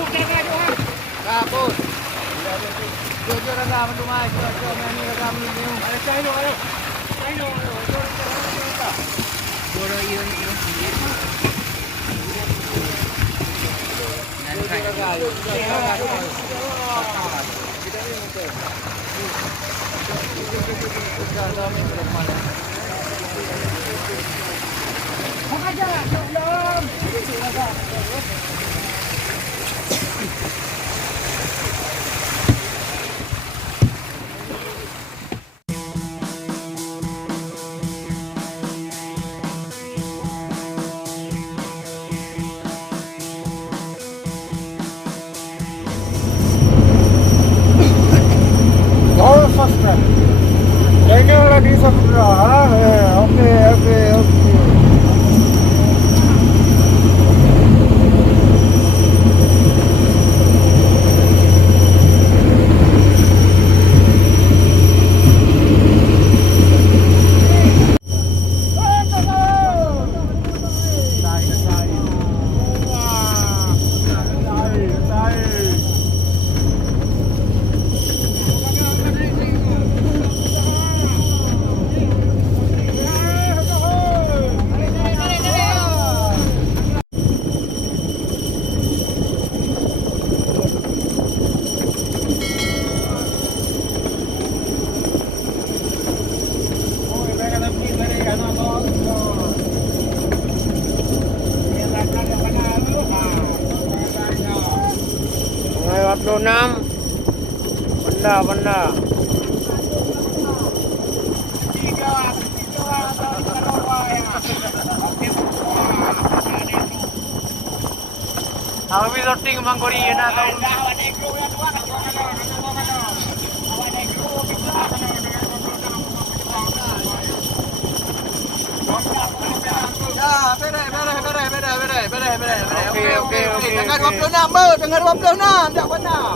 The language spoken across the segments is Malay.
Kapot. Jojo raga menumai, jojo mani raga meniu. Ada cai lo, ayo. Cai lo, jojo raga. Jojo iyo iyo. Jojo raga, jojo raga. Kita ni mungkin. Kita dah mungkin mana. Aja, belum. Jojo raga. Jangan lagi sebelah. Okey. Enam benda Habis shooting Manggori na tahu. Okey. Tengah 26 ber, tengah 26 dak benar.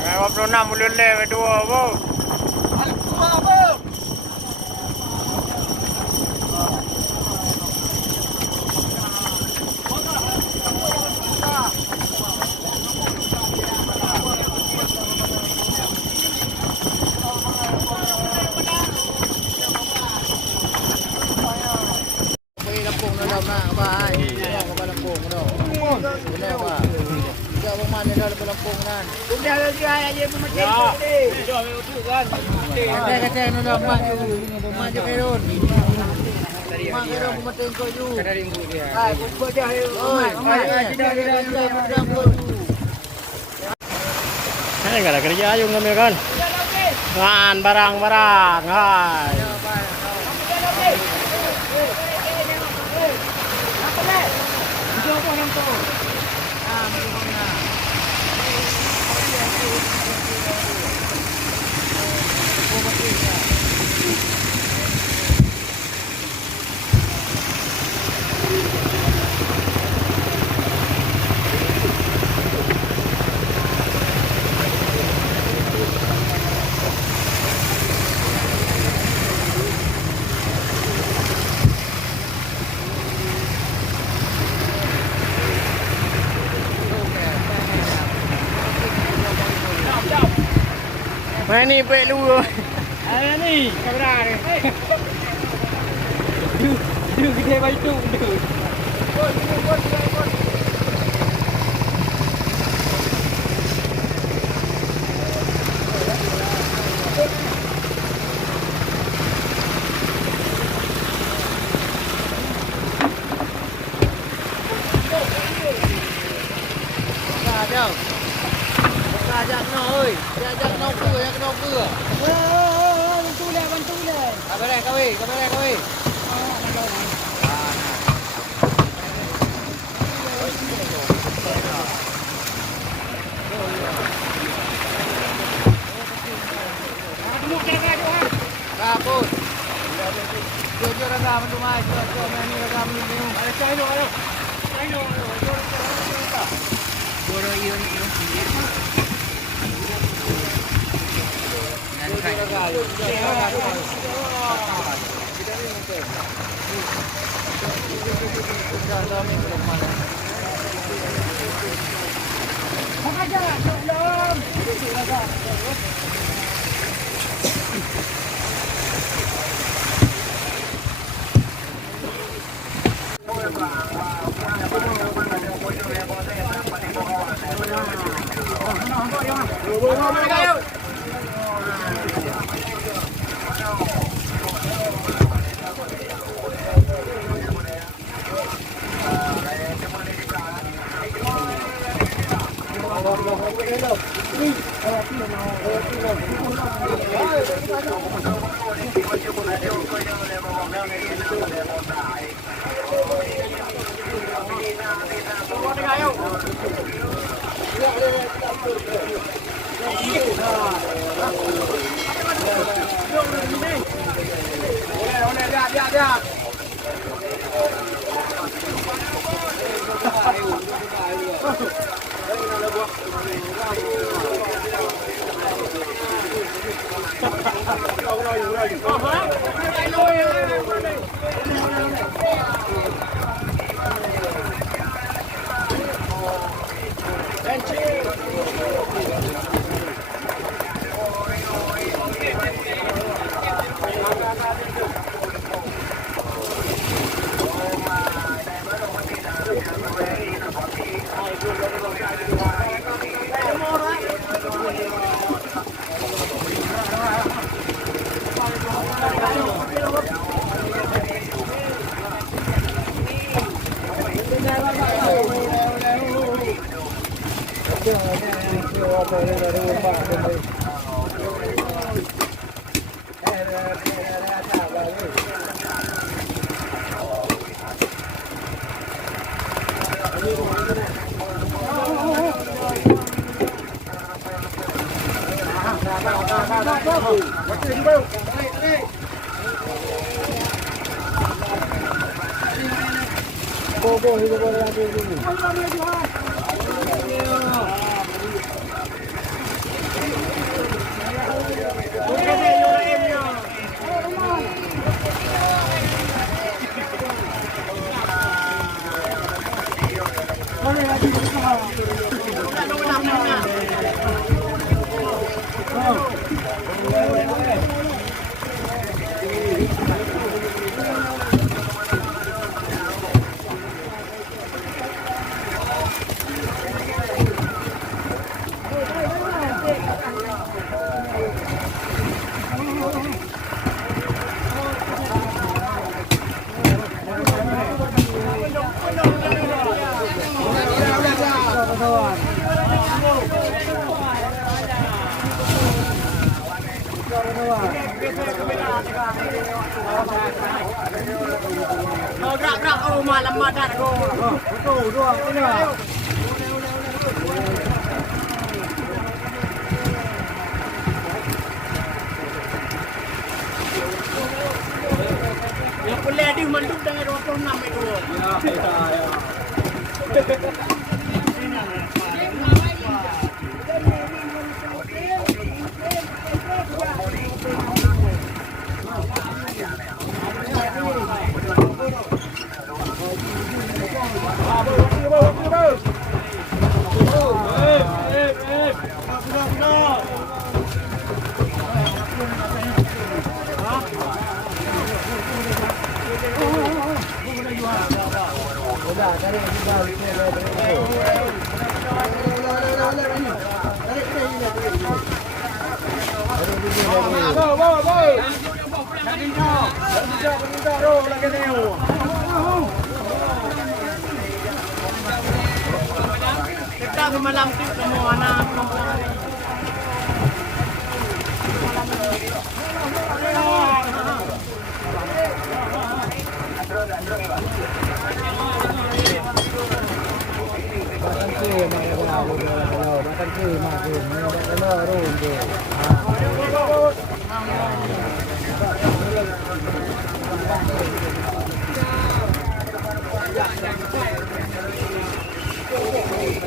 Tengah 26 mulai le dua bu. Sudah lagi aja pemecah ni. Sudah betul kan. Kata nak maju kerun. Maju kerun pemecah kau ju. Kena rimbu dia. Hai, buat dah. Oi, tidak. Ini enggak kerja ayo ngambil kan. Kan barang-barang. Hai. Mana ni pek lu? Ada ni kamera ni. Du kita baju du. Buat. Ajak no ơi, ajak no cửa. Bantu le. Kamera kau. Kaput. Jojo raga menumai, jojo mani raga meniu. Ada cai lo, ayo.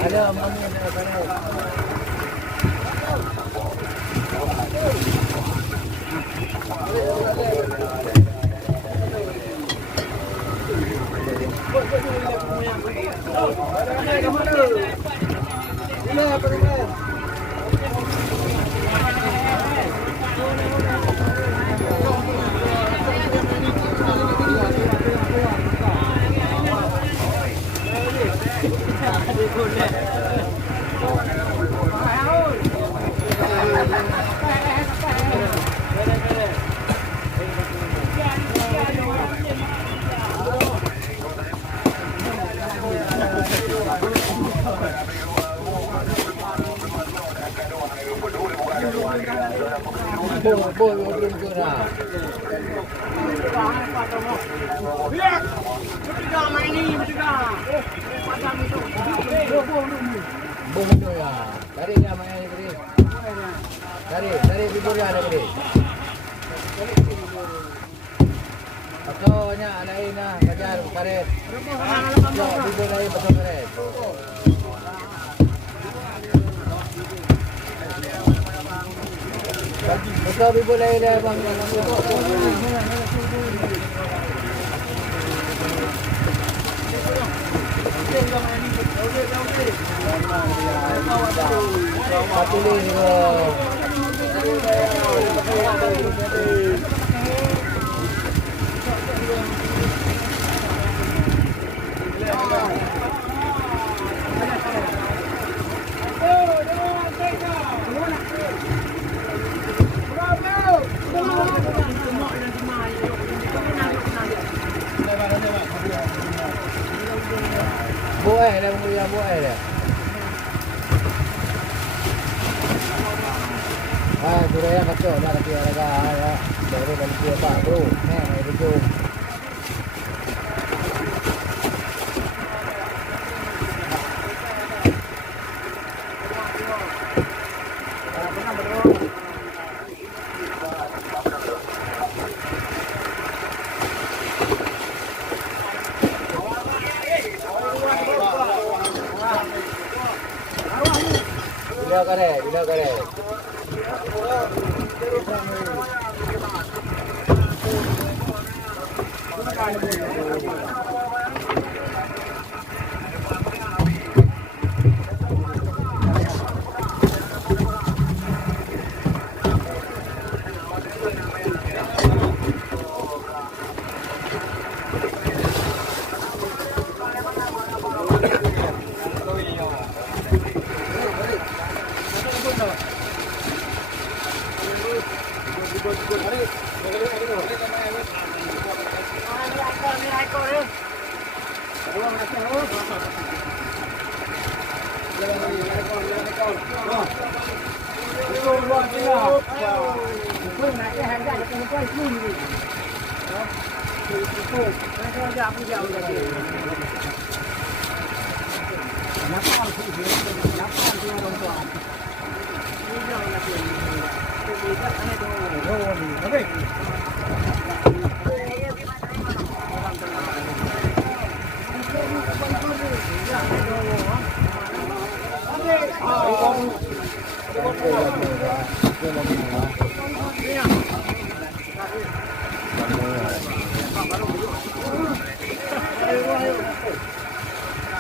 Ada mami ada karet. Boleh belum kena. Lihat, bertiga main ini bertiga. Pasang itu. Boleh tu ya. Tarik dia main ni tadi. Tarik bibur dia ada tadi. Patoknya lain lah, bajar karet. Bibur lain patok karet. Betul bibur lain dah bang. Satu ni buai dah menguya buai dah. Sudah yang kacau dah lagi ada ya. Baru balik dia Pak Bro. Itu. Bila kare.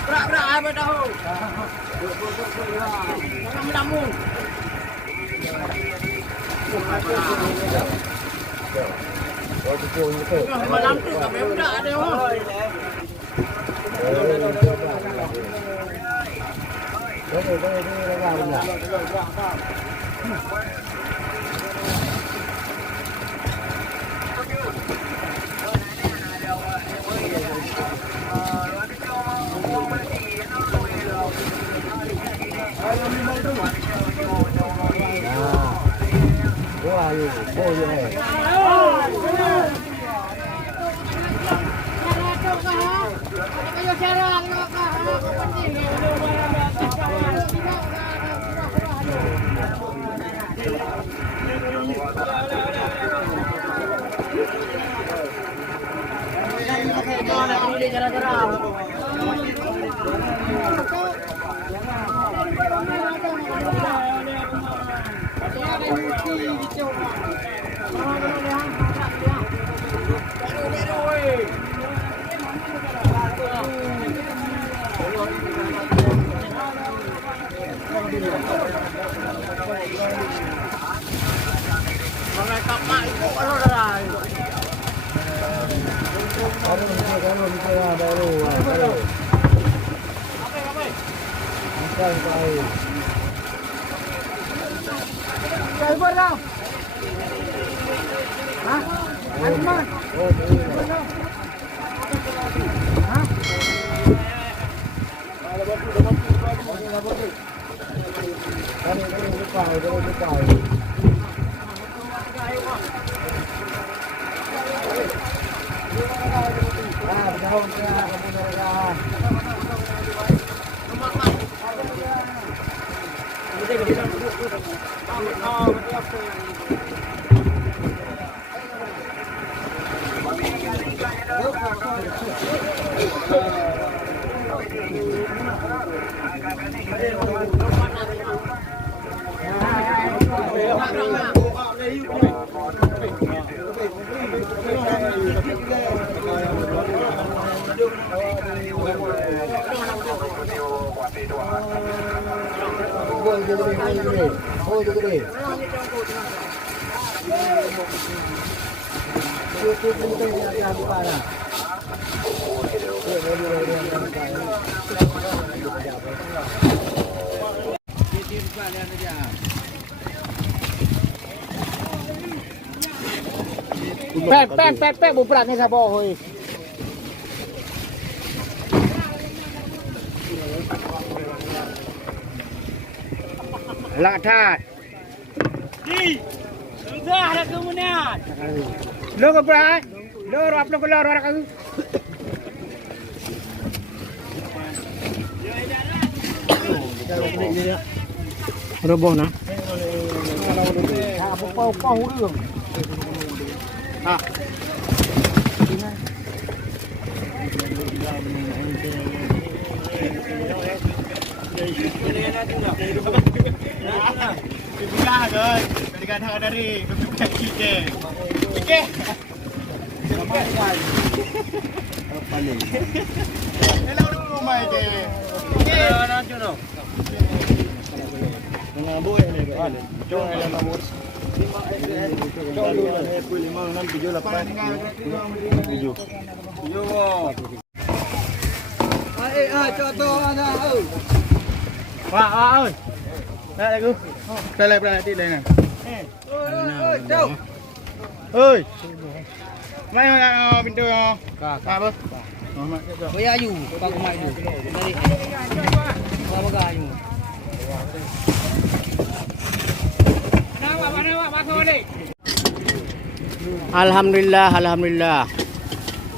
Berak apa tahu? Jangan melamun. Malam tu kami budak ada orang. Driver lang. Ha? Ano man? Ha? Pek bubrak ni sabo hoy. Latat. Di. Sudah ada kemudian. Lo ke berat? Lo rap lo keluar orang aku. Roboh na. Pau đường. À. Bilang kan, dengan hak dari berbuka kike. Kike. Apa ni? Hello rumah je. Kike. Nak jono. Dengan boy ni kan. Jom dalam nomor cho tôi ra Wah, ơi. Đây đây cứ. Đây đi đây này. đâu Ơi. Mày bình thường không? Ba bớt. bây giờ dù con mày dù đây qua baga dù Alhamdulillah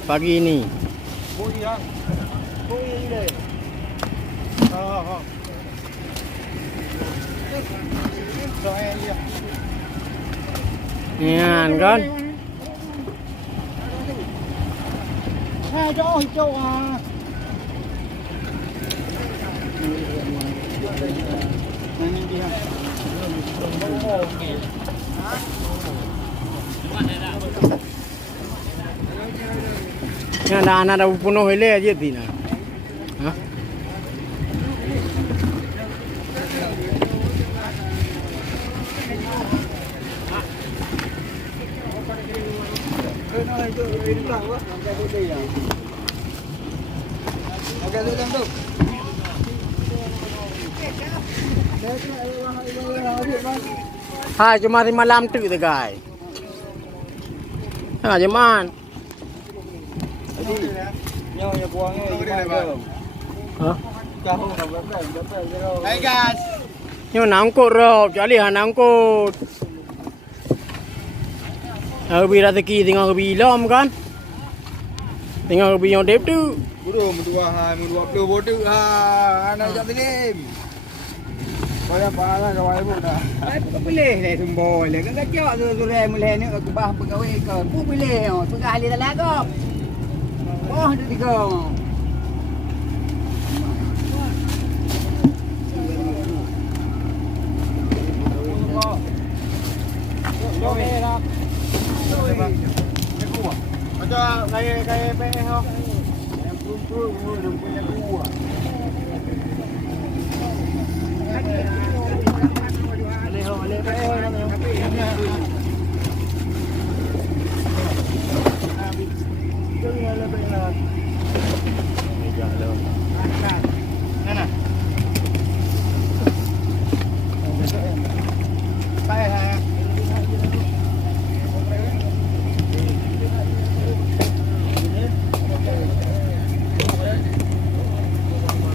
pagi ini. Nhìn con. Hai chỗ à. Yang anak punuh hele aja tina. Hah? Hai cuma 5 lam tu tu guys. Ha cuman. Nyo buangnya gimana? Hah? Hai guys. Nyo nangkut rob, jali ha nangkut. Abi rezeki tengok abi lom kan. Tengok abi yang dep tu. Buru mendua 20 bodu ha anak jam tilim. Banyak pahala kawai pun dah. Aku pilih le tumbo le kan kacak tu sore mulai ni aku bah pegawai ke. Pu pilih tu ahli dalam ke. Oh tu tiga. Macam gaya PE ho. Yang pun dia punya gua. Ale PE